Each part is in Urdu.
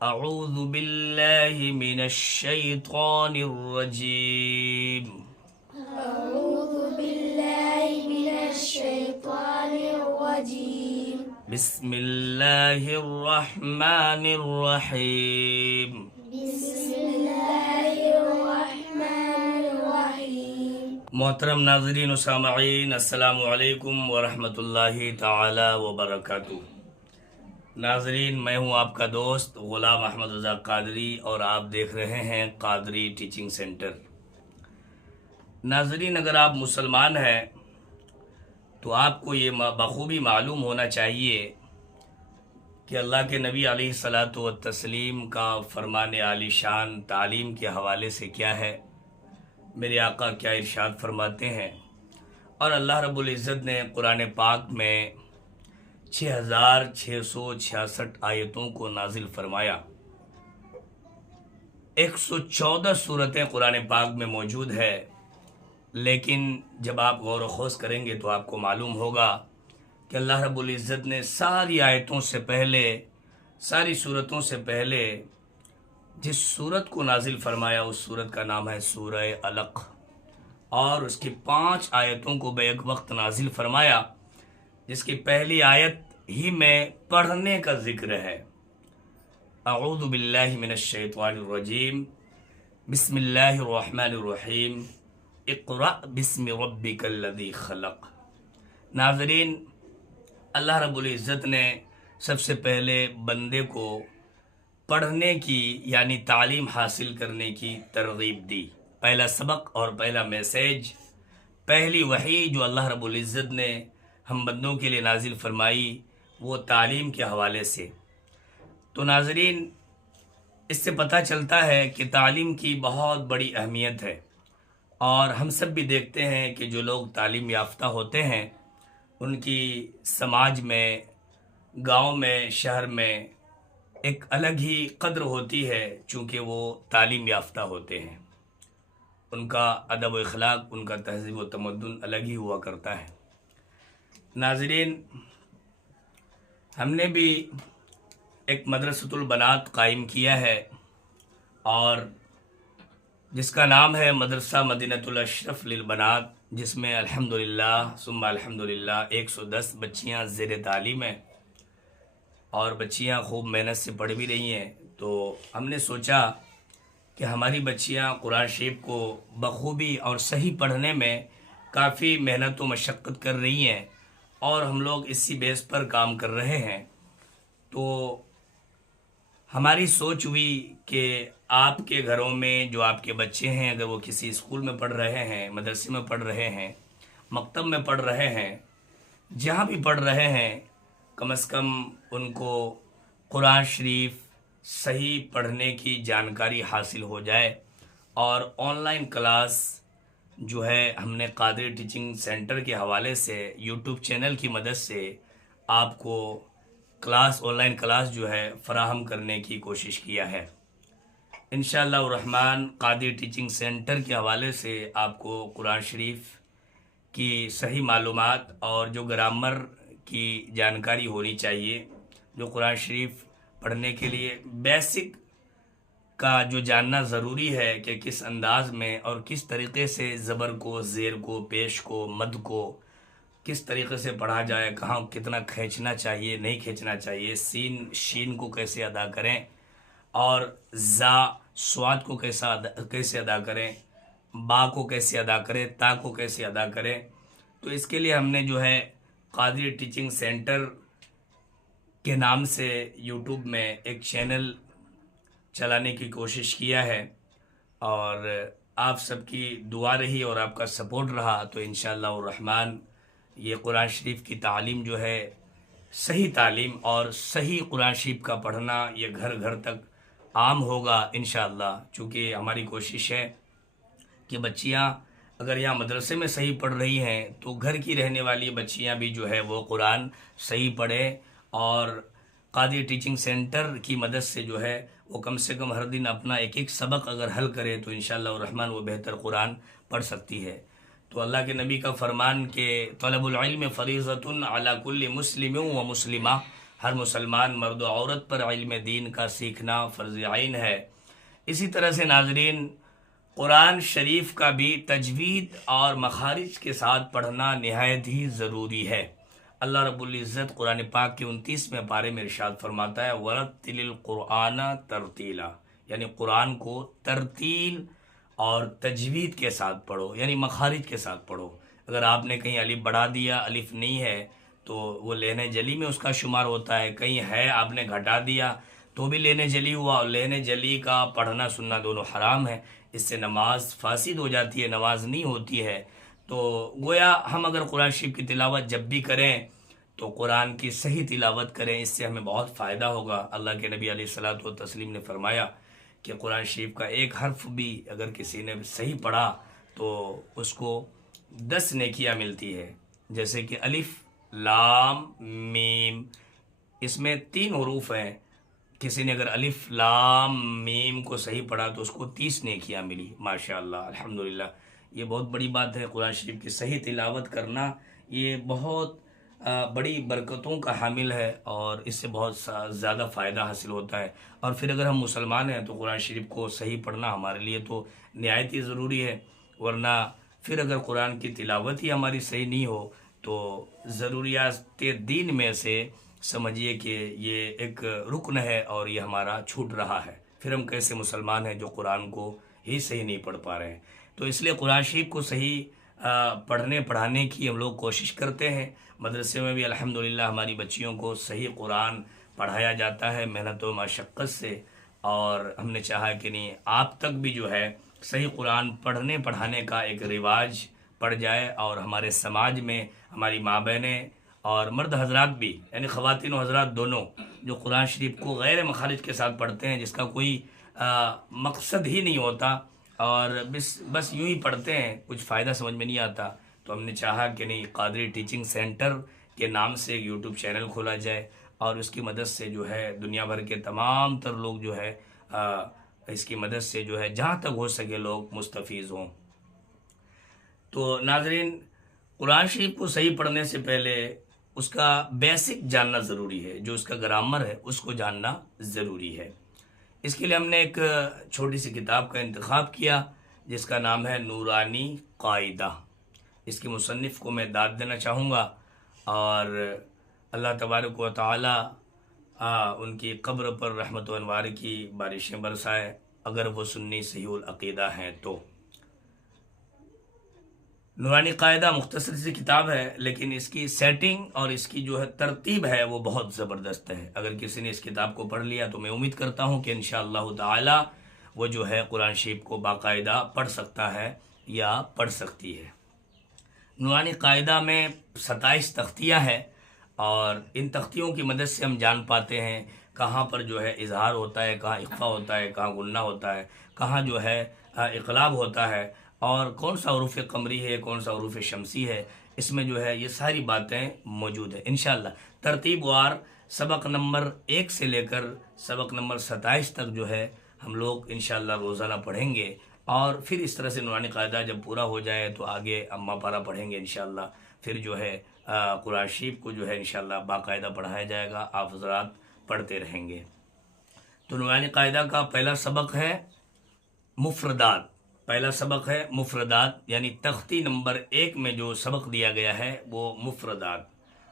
اعوذ باللہ من الشیطان الرجیم أعوذ بالله من الشيطان الرجيم. بسم اللہ الرحمن الرحیم بسم الله الرحمن الرحيم. محترم ناظرین و سامعین، السلام علیکم ورحمۃ اللہ تعالی وبرکاتہ۔ ناظرین، میں ہوں آپ کا دوست غلام احمد رضا قادری اور آپ دیکھ رہے ہیں قادری ٹیچنگ سینٹر۔ ناظرین، اگر آپ مسلمان ہیں تو آپ کو یہ بخوبی معلوم ہونا چاہیے کہ اللہ کے نبی علیہ الصلاۃ والتسلیم کا فرمان عالی شان تعلیم کے حوالے سے کیا ہے، میرے آقا کیا ارشاد فرماتے ہیں، اور اللہ رب العزت نے قرآن پاک میں 6666 آیتوں کو نازل فرمایا۔ 114 صورتیں قرآن پاک میں موجود ہے، لیکن جب آپ غور و خوض کریں گے تو آپ کو معلوم ہوگا کہ اللہ رب العزت نے ساری آیتوں سے پہلے، ساری صورتوں سے پہلے جس صورت کو نازل فرمایا اس صورت کا نام ہے سورہ علق، اور اس کی 5 آیتوں کو بیک وقت نازل فرمایا، جس کی پہلی آیت ہی میں پڑھنے کا ذکر ہے۔ اعوذ باللہ من الشیطان الرجیم، بسم اللہ الرحمن الرحیم، اقرأ بسم ربک الذی خلق۔ ناظرین، اللہ رب العزت نے سب سے پہلے بندے کو پڑھنے کی یعنی تعلیم حاصل کرنے کی ترغیب دی۔ پہلا سبق اور پہلا میسیج، پہلی وحی جو اللہ رب العزت نے ہم بندوں کے لیے نازل فرمائی وہ تعلیم کے حوالے سے۔ تو ناظرین، اس سے پتہ چلتا ہے کہ تعلیم کی بہت بڑی اہمیت ہے، اور ہم سب بھی دیکھتے ہیں کہ جو لوگ تعلیم یافتہ ہوتے ہیں ان کی سماج میں، گاؤں میں، شہر میں ایک الگ ہی قدر ہوتی ہے، چونکہ وہ تعلیم یافتہ ہوتے ہیں۔ ان کا ادب و اخلاق، ان کا تہذیب و تمدن الگ ہی ہوا کرتا ہے۔ ناظرین، ہم نے بھی ایک مدرسۃ البنات قائم کیا ہے، اور جس کا نام ہے مدرسہ مدینۃ الاشرف للبنات، جس میں الحمدللہ ثم الحمدللہ 110 بچیاں زیر تعلیم ہیں، اور بچیاں خوب محنت سے پڑھ بھی رہی ہیں۔ تو ہم نے سوچا کہ ہماری بچیاں قرآن شریف کو بخوبی اور صحیح پڑھنے میں کافی محنت و مشقت کر رہی ہیں، اور ہم لوگ اسی بیس پر کام کر رہے ہیں۔ تو ہماری سوچ ہوئی کہ آپ کے گھروں میں جو آپ کے بچے ہیں، اگر وہ کسی اسکول میں پڑھ رہے ہیں، مدرسے میں پڑھ رہے ہیں، مکتب میں پڑھ رہے ہیں، جہاں بھی پڑھ رہے ہیں، کم از کم ان کو قرآن شریف صحیح پڑھنے کی جانکاری حاصل ہو جائے۔ اور آن لائن کلاس جو ہے ہم نے قادری ٹیچنگ سینٹر کے حوالے سے یوٹیوب چینل کی مدد سے آپ کو آن لائن کلاس جو ہے فراہم کرنے کی کوشش کیا ہے۔ انشاءاللہ الرحمن قادری ٹیچنگ سینٹر کے حوالے سے آپ کو قرآن شریف کی صحیح معلومات اور جو گرامر کی جانکاری ہونی چاہیے، جو قرآن شریف پڑھنے کے لیے بیسک کا جو جاننا ضروری ہے کہ کس انداز میں اور کس طریقے سے زبر کو، زیر کو، پیش کو، مد کو کس طریقے سے پڑھا جائے، کہاں کتنا کھینچنا چاہیے، نہیں کھینچنا چاہیے، سین شین کو کیسے ادا کریں، اور زا سواد کو کیسے ادا کریں، با کو کیسے ادا کریں، تا کو کیسے ادا کریں۔ تو اس کے لیے ہم نے جو ہے قادری ٹیچنگ سینٹر کے نام سے یوٹیوب میں ایک چینل چلانے کی کوشش کیا ہے، اور آپ سب کی دعا رہی اور آپ کا سپورٹ رہا تو انشاءاللہ الرحمن یہ قرآن شریف کی تعلیم جو ہے، صحیح تعلیم اور صحیح قرآن شریف کا پڑھنا یہ گھر گھر تک عام ہوگا انشاءاللہ، چونکہ ہماری کوشش ہے کہ بچیاں اگر یہاں مدرسے میں صحیح پڑھ رہی ہیں تو گھر کی رہنے والی بچیاں بھی جو ہے وہ قرآن صحیح پڑھیں، اور قادری ٹیچنگ سینٹر کی مدد سے جو ہے وہ کم سے کم ہر دن اپنا ایک سبق اگر حل کرے تو انشاءاللہ الرحمن وہ بہتر قرآن پڑھ سکتی ہے۔ تو اللہ کے نبی کا فرمان کہ طلب العلم فریضۃ علی کل مسلم و مسلمہ، ہر مسلمان مرد و عورت پر علم دین کا سیکھنا فرض عین ہے۔ اسی طرح سے ناظرین، قرآن شریف کا بھی تجوید اور مخارج کے ساتھ پڑھنا نہایت ہی ضروری ہے۔ اللہ رب العزت قرآن پاک کے 29ویں پارے میں ارشاد فرماتا ہے وَرَتِّلِ الْقُرْآنَ تَرْتِیلًا، یعنی قرآن کو ترتیل اور تجوید کے ساتھ پڑھو، یعنی مخارج کے ساتھ پڑھو۔ اگر آپ نے کہیں الف بڑھا دیا، الف نہیں ہے تو وہ لہن جلی میں اس کا شمار ہوتا ہے، کہیں ہے آپ نے گھٹا دیا تو بھی لہن جلی ہوا، اور لہن جلی کا پڑھنا سننا دونوں حرام ہے، اس سے نماز فاسد ہو جاتی ہے، نماز نہیں ہوتی ہے۔ تو گویا ہم اگر قرآن شریف کی تلاوت جب بھی کریں تو قرآن کی صحیح تلاوت کریں، اس سے ہمیں بہت فائدہ ہوگا۔ اللہ کے نبی علیہ الصلاۃ والتسلیم نے فرمایا کہ قرآن شریف کا ایک حرف بھی اگر کسی نے صحیح پڑھا تو اس کو 10 نیکیاں ملتی ہے، جیسے کہ الف لام میم، اس میں 3 حروف ہیں، کسی نے اگر الف لام میم کو صحیح پڑھا تو اس کو 30 نیکیاں ملی، ماشاءاللہ الحمدللہ۔ یہ بہت بڑی بات ہے، قرآن شریف کی صحیح تلاوت کرنا یہ بہت بڑی برکتوں کا حامل ہے، اور اس سے بہت زیادہ فائدہ حاصل ہوتا ہے۔ اور پھر اگر ہم مسلمان ہیں تو قرآن شریف کو صحیح پڑھنا ہمارے لیے تو نہایت ہی ضروری ہے، ورنہ پھر اگر قرآن کی تلاوت ہی ہماری صحیح نہیں ہو تو ضروریات دین میں سے سمجھیے کہ یہ ایک رکن ہے اور یہ ہمارا چھوٹ رہا ہے، پھر ہم کیسے مسلمان ہیں جو قرآن کو ہی صحیح نہیں پڑھ پا رہے ہیں۔ تو اس لیے قرآن شریف کو صحیح پڑھنے پڑھانے کی ہم لوگ کوشش کرتے ہیں۔ مدرسے میں بھی الحمدللہ ہماری بچیوں کو صحیح قرآن پڑھایا جاتا ہے محنت و مشقت سے، اور ہم نے چاہا کہ نہیں آپ تک بھی جو ہے صحیح قرآن پڑھنے پڑھانے کا ایک رواج پڑ جائے، اور ہمارے سماج میں ہماری ماں بہنیں اور مرد حضرات بھی، یعنی خواتین و حضرات دونوں، جو قرآن شریف کو غیر مخارج کے ساتھ پڑھتے ہیں، جس کا کوئی مقصد ہی نہیں ہوتا اور بس یوں ہی پڑھتے ہیں، کچھ فائدہ سمجھ میں نہیں آتا، تو ہم نے چاہا کہ نہیں قادری ٹیچنگ سینٹر کے نام سے ایک یوٹیوب چینل کھولا جائے، اور اس کی مدد سے جو ہے دنیا بھر کے تمام تر لوگ جو ہے اس کی مدد سے جو ہے جہاں تک ہو سکے لوگ مستفیض ہوں۔ تو ناظرین، قرآن شریف کو صحیح پڑھنے سے پہلے اس کا بیسک جاننا ضروری ہے، جو اس کا گرامر ہے اس کو جاننا ضروری ہے۔ اس کے لیے ہم نے ایک چھوٹی سی کتاب کا انتخاب کیا جس کا نام ہے نورانی قاعدہ۔ اس کے مصنف کو میں داد دینا چاہوں گا، اور اللہ تبارک و تعالی ان کی قبر پر رحمت و انوار کی بارشیں برسائے، اگر وہ سنی صحیح العقیدہ ہیں تو۔ نورانی قاعدہ مختصر سی کتاب ہے، لیکن اس کی سیٹنگ اور اس کی جو ہے ترتیب ہے وہ بہت زبردست ہے۔ اگر کسی نے اس کتاب کو پڑھ لیا تو میں امید کرتا ہوں کہ انشاءاللہ تعالی وہ جو ہے قرآن شریف کو باقاعدہ پڑھ سکتا ہے یا پڑھ سکتی ہے۔ نورانی قاعدہ میں 27 تختیاں ہیں، اور ان تختیوں کی مدد سے ہم جان پاتے ہیں کہاں پر جو ہے اظہار ہوتا ہے، کہاں اخفا ہوتا ہے، کہاں غنہ ہوتا ہے، کہاں جو ہے اقلاب ہوتا ہے، اور کون سا حروف قمری ہے، کون سا حروف شمسی ہے، اس میں جو ہے یہ ساری باتیں موجود ہیں۔ انشاءاللہ ترتیب وار سبق نمبر 1 سے لے کر سبق نمبر 27 تک جو ہے ہم لوگ انشاءاللہ روزانہ پڑھیں گے، اور پھر اس طرح سے نورانی قاعدہ جب پورا ہو جائے تو آگے اما پارا پڑھیں گے انشاءاللہ، پھر جو ہے قرآن شریف کو جو ہے انشاءاللہ باقاعدہ پڑھایا جائے گا، آپ حضرات پڑھتے رہیں گے۔ تو نورانی قاعدہ کا پہلا سبق ہے مفردات، پہلا سبق ہے مفردات، یعنی تختی نمبر 1 میں جو سبق دیا گیا ہے وہ مفردات۔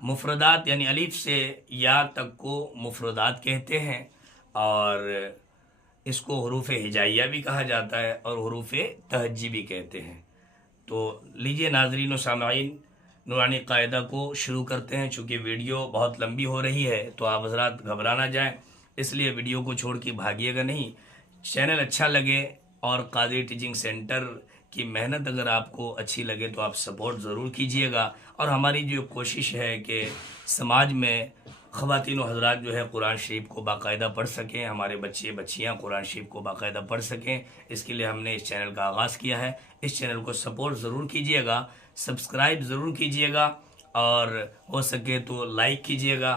مفردات یعنی الف سے یا تک کو مفردات کہتے ہیں، اور اس کو حروف ہجائیہ بھی کہا جاتا ہے اور حروف تہجی بھی کہتے ہیں۔ تو لیجئے ناظرین و سامعین، نورانی قاعدہ کو شروع کرتے ہیں۔ چونکہ ویڈیو بہت لمبی ہو رہی ہے تو آپ حضرات گھبرا نہ جائیں، اس لیے ویڈیو کو چھوڑ کے بھاگیے گا نہیں۔ چینل اچھا لگے اور قادری ٹیچنگ سینٹر کی محنت اگر آپ کو اچھی لگے تو آپ سپورٹ ضرور کیجئے گا، اور ہماری جو کوشش ہے کہ سماج میں خواتین و حضرات جو ہے قرآن شریف کو باقاعدہ پڑھ سکیں، ہمارے بچے بچیاں قرآن شریف کو باقاعدہ پڑھ سکیں، اس کے لیے ہم نے اس چینل کا آغاز کیا ہے۔ اس چینل کو سپورٹ ضرور کیجئے گا، سبسکرائب ضرور کیجئے گا، اور ہو سکے تو لائک کیجئے گا،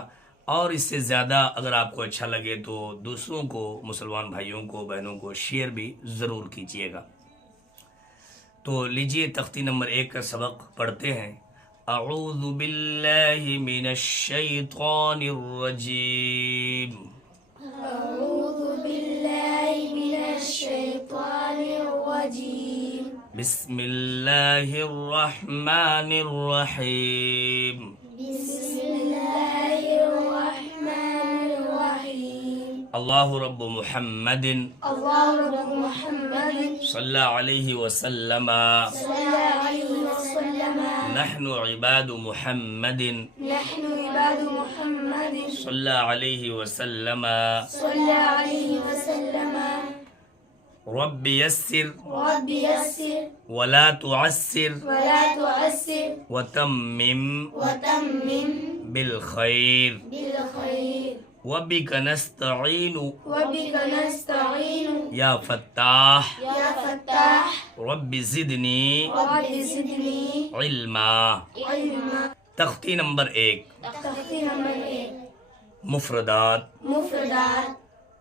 اور اس سے زیادہ اگر آپ کو اچھا لگے تو دوسروں کو، مسلمان بھائیوں کو، بہنوں کو شیئر بھی ضرور کیجئے گا۔ تو لیجئے تختی نمبر 1 کا سبق پڑھتے ہیں، اعوذ باللہ من الشیطان الرجیم أعوذ بالله من الشيطان الرجيم بسم اللہ الرحمن الرحیم بسم الله الرحمن الرحيم اللہ رب محمد الله رب محمد صلی علیہ وسلم صلى الله عليه وسلم نحن عباد محمد نحن عباد محمد صلی علیہ وسلم صلى الله عليه وسلم رب یسر رب يسر ولا تعسر ولا تعسر وتمم وتمم بالخیر بالخير وبک نستعین وبك نستعين یا فتاح يا فتاح رب زدنی رب زدني علما علما تختی نمبر 1 تختی نمبر 1 مفردات مفردات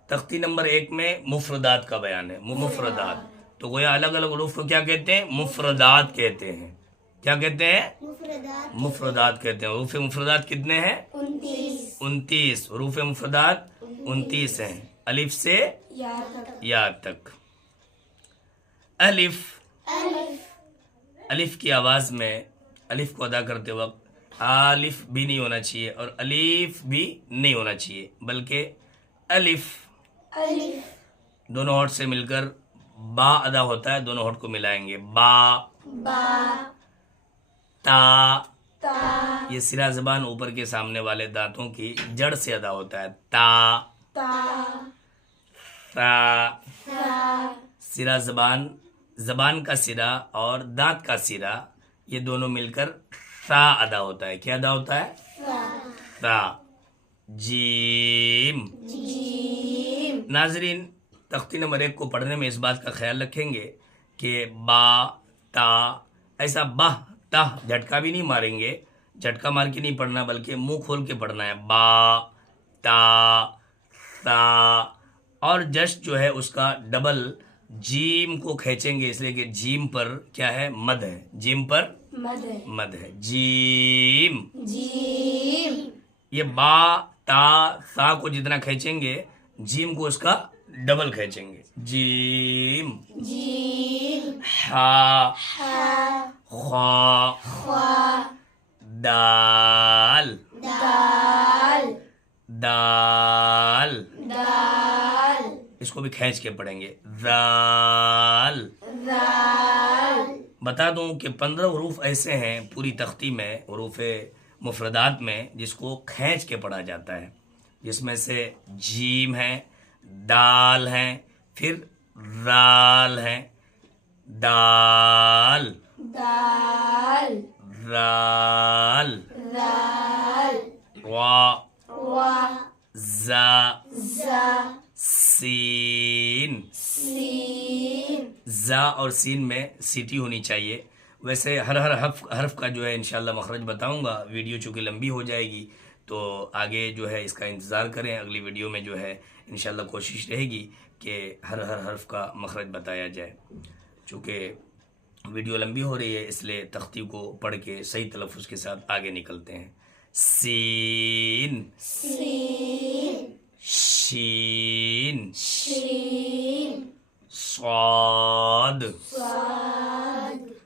تختی نمبر 1 میں مفردات کا بیان ہے مفردات تو گویا الگ الگ حروف کو کیا کہتے ہیں مفردات کہتے ہیں کیا کہتے ہیں مفردات مفردات کہتے ہیں حروف مفردات کتنے ہیں 29 حروف مفردات 29 ہیں الف سے یا تک الف الف کی آواز میں الف کو ادا کرتے وقت الف بھی نہیں ہونا چاہیے اور الف بھی نہیں ہونا چاہیے بلکہ الف دونوں ہونٹ سے مل کر با ادا ہوتا ہے دونوں ہونٹ کو ملائیں گے با تا یہ سرا زبان اوپر کے سامنے والے دانتوں کی جڑ سے ادا ہوتا ہے تا تا سرا زبان کا سرا اور دانت کا سرا یہ دونوں مل کر تا ادا ہوتا ہے کیا ادا ہوتا ہے تا جیم ناظرین تختی نمبر 1 کو پڑھنے میں اس بات کا خیال رکھیں گے کہ با تا ایسا بہ تا جھٹکا بھی نہیں ماریں گے جھٹکا مار کے نہیں پڑھنا بلکہ منہ کھول کے پڑھنا ہے با تا تا اور جش جو ہے اس کا ڈبل جیم کو کھینچیں گے اس لیے کہ جیم پر کیا ہے مد ہے جیم پر مد ہے جیم یہ با تا سا کو جتنا کھینچیں گے جیم کو اس کا ڈبل کھینچیں گے جیم ہا خا دال دال اس کو بھی کھینچ کے پڑھیں گے ذال بتا دوں کہ 15 حروف ایسے ہیں پوری تختی میں حروف مفردات میں جس کو کھینچ کے پڑھا جاتا ہے جس میں سے جیم ہے دال ہیں پھر رال ہیں دال رال وا زا سین زا اور سین میں سیٹی ہونی چاہیے ویسے ہر حرف کا جو ہے انشاءاللہ مخرج بتاؤں گا ویڈیو چونکہ لمبی ہو جائے گی تو آگے جو ہے اس کا انتظار کریں اگلی ویڈیو میں جو ہے انشاءاللہ کوشش رہے گی کہ ہر حرف کا مخرج بتایا جائے چونکہ ویڈیو لمبی ہو رہی ہے اس لیے تختی کو پڑھ کے صحیح تلفظ کے ساتھ آگے نکلتے ہیں سین شین صاد ضاد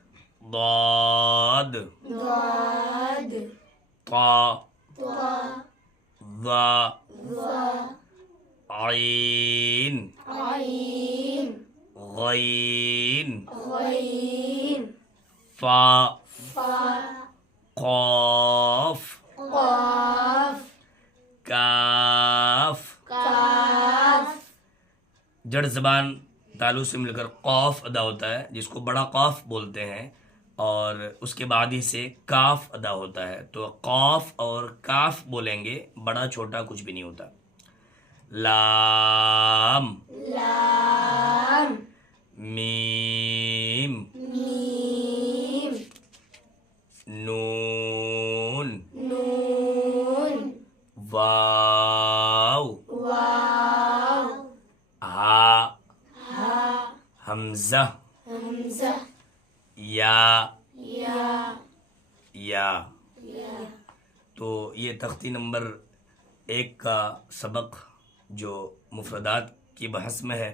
طا ظا عین غین فا قاف کاف جڑ زبان تالو سے مل کر قاف ادا ہوتا ہے جس کو بڑا قاف بولتے ہیں اور اس کے بعد ہی سے کاف ادا ہوتا ہے تو قاف اور کاف بولیں گے بڑا چھوٹا کچھ بھی نہیں ہوتا لام میم نون واو ہا حمزہ یا تو یہ تختی نمبر 1 کا سبق جو مفردات کی بحث میں ہے،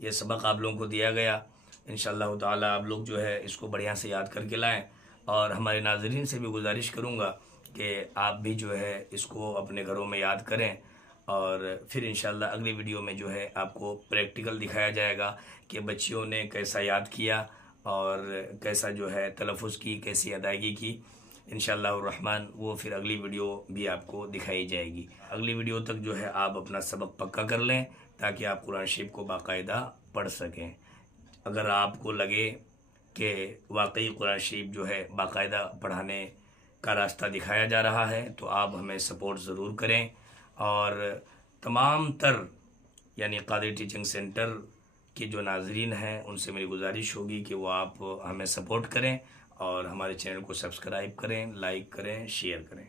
یہ سبق آپ لوگوں کو دیا گیا۔ انشاءاللہ تعالیٰ آپ لوگ جو ہے اس کو بڑھیا سے یاد کر کے لائیں، اور ہمارے ناظرین سے بھی گزارش کروں گا کہ آپ بھی جو ہے اس کو اپنے گھروں میں یاد کریں، اور پھر انشاءاللہ اگلی ویڈیو میں جو ہے آپ کو پریکٹیکل دکھایا جائے گا کہ بچیوں نے کیسا یاد کیا اور کیسا جو ہے تلفظ کی، کیسی ادائیگی کی۔ انشاءاللہ الرحمن وہ پھر اگلی ویڈیو بھی آپ کو دکھائی جائے گی۔ اگلی ویڈیو تک جو ہے آپ اپنا سبق پکا کر لیں تاکہ آپ قرآن شریف کو باقاعدہ پڑھ سکیں۔ اگر آپ کو لگے کہ واقعی قرآن شریف جو ہے باقاعدہ پڑھانے کا راستہ دکھایا جا رہا ہے تو آپ ہمیں سپورٹ ضرور کریں، اور تمام تر یعنی قادری ٹیچنگ سینٹر کے جو ناظرین ہیں ان سے میری گزارش ہوگی کہ وہ آپ ہمیں سپورٹ کریں اور ہمارے چینل کو سبسکرائب کریں، لائک کریں، شیئر کریں۔